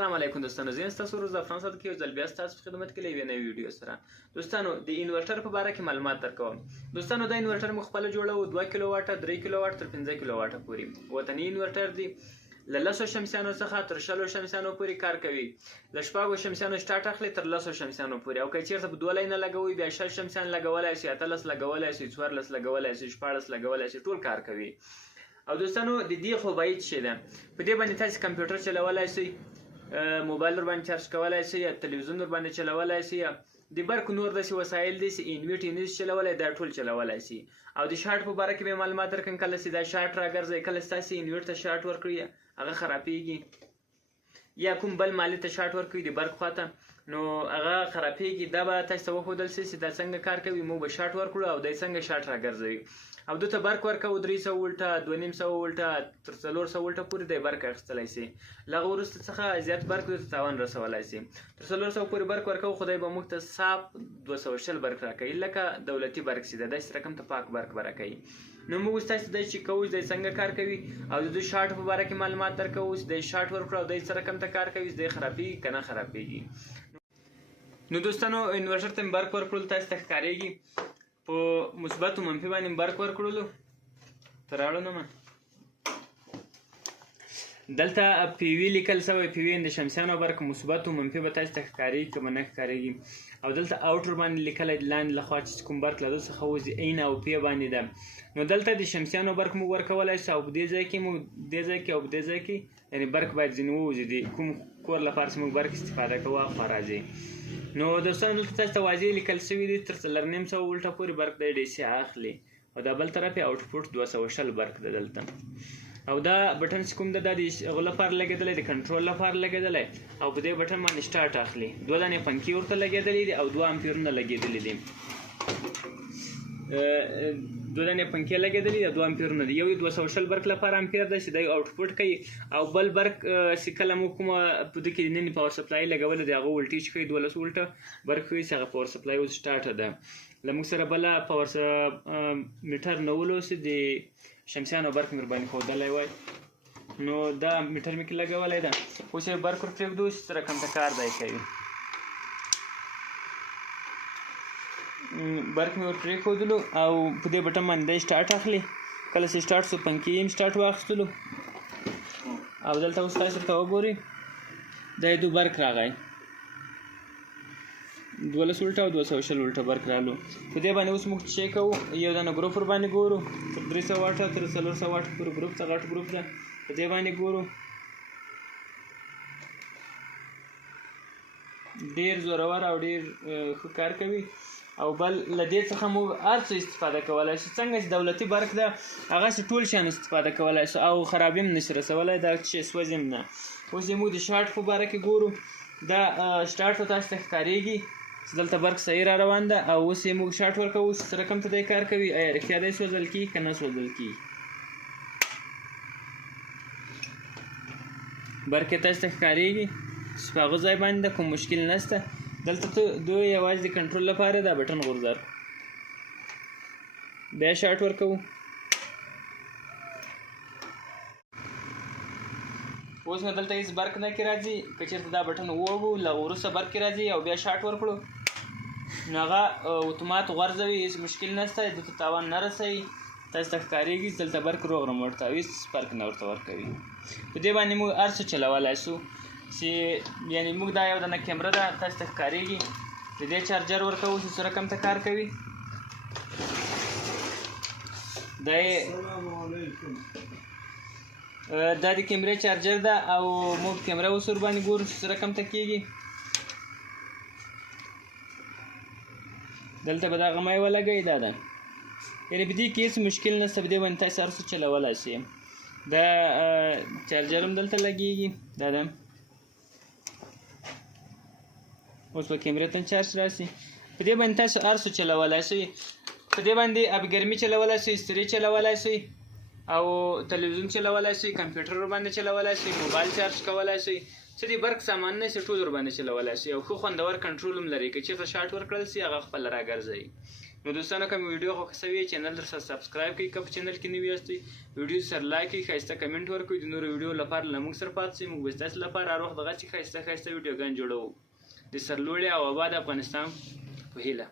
السلام علیکم دوستانو، زه یم ستاسو ورور زعفران صادق یو ځل بیا ستاسو په خدمت کې له یوې نوې ویډیو سره. دوستانو د انورټر په باره کې معلومات درکوم. دوستانو دا انورټر موږ خپله جوړوو 2 کیلو واټه 3 کیلو واټ تر 15 کیلو واټه پورې. وطني انورټر دی، له 10 شمسیانو څخه تر 60 شمسیانو پورې کار کوي. له 4 شمسیانو سټارټ اخلي تر 10 شمسیانو پورې. او که چیرته په 2 لاینه لګوي بیا 6 شمسیان لګولی شي، 18 لګولی شي، 14 لګولی شي، 14 لګولی شي، ټول کار کوي. او دوستانو د دې خوبایي څه شی ده؟ په دې باندې تاسو کمپیوټر چلولی شئ، موبایل ور باندې چارج کولی شئ، یا تلویزیون ور باندې چلولی شئ، یا د برق نور داسې وسایل دي چې انویټ یې نشي چلولی، دا ټول چلولی شي. او د شارټ په باره کې به معلومات درکړم. کله چې دا شارټ راګرځي، کله چې تاسې انویټ ته شارټ ورکړي هغه خرابېږي، یا کوم بل مالي ته شارټ ورکړي د برق خواته نو هغه خرابېږي. دا به تاسو ته وښودل شي چې دا څنګه کار کوي. موږ به شارټ ورکړو او دی څنګه شارټ راګرځوي. او دته برق ورکوو 300 ولټه، 2500 ولټه تر 400 ولټه پورې دی برق اخیستلی شي. له هغه وروسته څخه زیات برق ورته تاوان رسولی شي. تر 400 پورې برق ورکوو، خدای به موږ ته صاف 220 برق راکوي، لکه دولتي برق چې دی داسې رقم ته پاک برق به راکوي. نو موږ اوس تاسو دی چې کوو دی څنګه کار کوي او د دوی شارټ په باره کې معلومات درکوو چې دی شارټ ورکړو او دی څه رقم ته کار کوي، دی خرابېږي که نه خرابېږي. نو دوستانو انورټر ته مې برق ورکړلو، تاسو ته ښکارېږي په مثبت او منفي باندې برق ورکړلو. تر اړونمه دلته پی وي لیکل شوی، پی وي د شمسیانو برق مثبت او منفي به تاسو ته ښکارېږي که به نه ښکارېږي. او دلته آوټر باندې لیکلی لاندې لخوا چې کوم برق له ده څخه وځي عین او پی باندې ده. نو دلته د شمسیانو برق موږ ورکولی شو او په دې ځای کې موږ دې ځای کې او په دې ځای کې یعنې برق باید ځینې ووځي د کوم کور لپاره چې موږ برق استفاده کوو هغه خوا راځي. نو دوستانو دلته تاسو ته واضح لیکل شوي دي تر 4.5 ولټه پورې برق دی ډي سي اخلي، او دا بل طرف یې آوټپوټ 220 برق ده دلته. او دا بټن چې کوم ده دا د هغو لپاره لګېدلی، د کنټرول لپاره لګېدلی، او په دې بټن باندې سټارټ اخلي. 2 دانې پنکې ورته لګېدلي دي او 2 امپیرونه لګېدلي دي. 2 دانې پنکې لګېدلي دي او 2 امپیرونه دي. یو یې 220 برق لپاره امپیر دی چې دی آوټپوټ کوي، او بل برق چې کله موږ کومه په دې کې نن پاور سپلای لګولی دی هغه ولټیج ښیي 12 ولټه برق ښیي چې هغه پاور سپلای اوس سټارټ ده. له موږ سره بله پاور میټر نه ولو چې د شمسیانو برق مې ورباندې ښودلی وای، نو دا میټر مې کې لګولی ده. اوس یې برق ور پرېږدو چې څه رقم ته کار دی کوي. برق مې ور پرېښودلو او په دې بټن باندې دی سټارټ اخلي. کله چې سټارټ شو پنکې یې هم سټارټ واخیستلو، او دلته اوس تاسو ورته وګورئ دا یې برق راغی 12 ولټه او 220 ولټه برق رالو. په دې باندې اوس موږ څه کوو، یو دانه ګروپ ور باندې ګورو تر 300 واټه تر 400 واټه پورې ګروپ ته غټ ګروپ ده، په دې باندې ګورو. ډېر زورور او ډېر ښه کار کوي. او بل له دې څخه موږ هر څه استفاده کولی شو. څنګه چې دولتي برق ده هغسې ټول شیان استفاده کولی شو او خراب هم نشي رسولی، دا چې سوځي هم نه. اوس یې موږ د شارټ په باره کې ګورو. دا سټارټ به تاسو ته ښکارېږي چې دلته برق صحیح را روان ده. او اوس یې موږ شارټ ورکوو چې څه رقم ته دی کار کوي، ایا رښتیا دی سوځل کېږي که نه سوځل کېږي. برق یې تاسو ته ښکارېږي چې په هغه ځای باندې ده، کوم مشکل نشته. دلته دوی یوازې د کنټرول لپاره دا بټن غورځار بیا شارټ ورکوو. اوس نو دلته هېڅ برق نه کې راځي. که چېرته دا بټن ووهو له وروسته برق کې راځي او بیا شارټ ورکړو نو هغه اتومات غورځوي، هېڅ مشکل نشته، دلته تاوان نه رسوي. تاسو ته ښکارېږي دلته برق روغ رمټ او هېڅ فرق نه ورته ورکوي. په دې باندې موږ هر څه چلولی شو چې یعنې موږ دا یو دانه کیمره ده تاسو ته ښکارېږي. د دې چارجر ورکوو چې څه رقم ته کار کوي. دا د کیمرې چارجر ده او موږ کیمره اوس ورباندې ګورو چې څه رقم ته کېږي. دلته به دغه مای ولګوئ، دا ده یعنې په دې کې هېڅ مشکل نشته. په دې باندې تاسو هر څه چلولی شئ. دا چارجر هم دلته لګېږي، دا ده. اوس به کیمرې ته چارج راسي. په دې باندې تاسو هر څه چلولی شئ. په دې باندې ابګرمي چلولی شئ، استري چلولی شئ، او تلویزیون چلولی شئ، کمپیوټر ورباندې چلولی شئ، موبایل چارج کولی شئ. څه د برق سامان نه شي ټول ورباندې چلولی شئ. او ښه خوندور کنټرول هم لري. که چېرته شارټ ورکړل شي هغه خپله راګرځوي. نو دوستانو کوم ویډیو خو کوي چینل در سره سبسکرایب کړئ که په چینل کې نوي یاستئ ویډیو سره لایک کړئ ښایسته کمنټ ورکړئ د نورو ویډیو لپاره له موږ سره پاتې شئ موږ به ستاسو لپاره هر وخت دغسې ښایسته ویډیوګانې جوړوو د سرلوړي او آباد افغانستان په هیله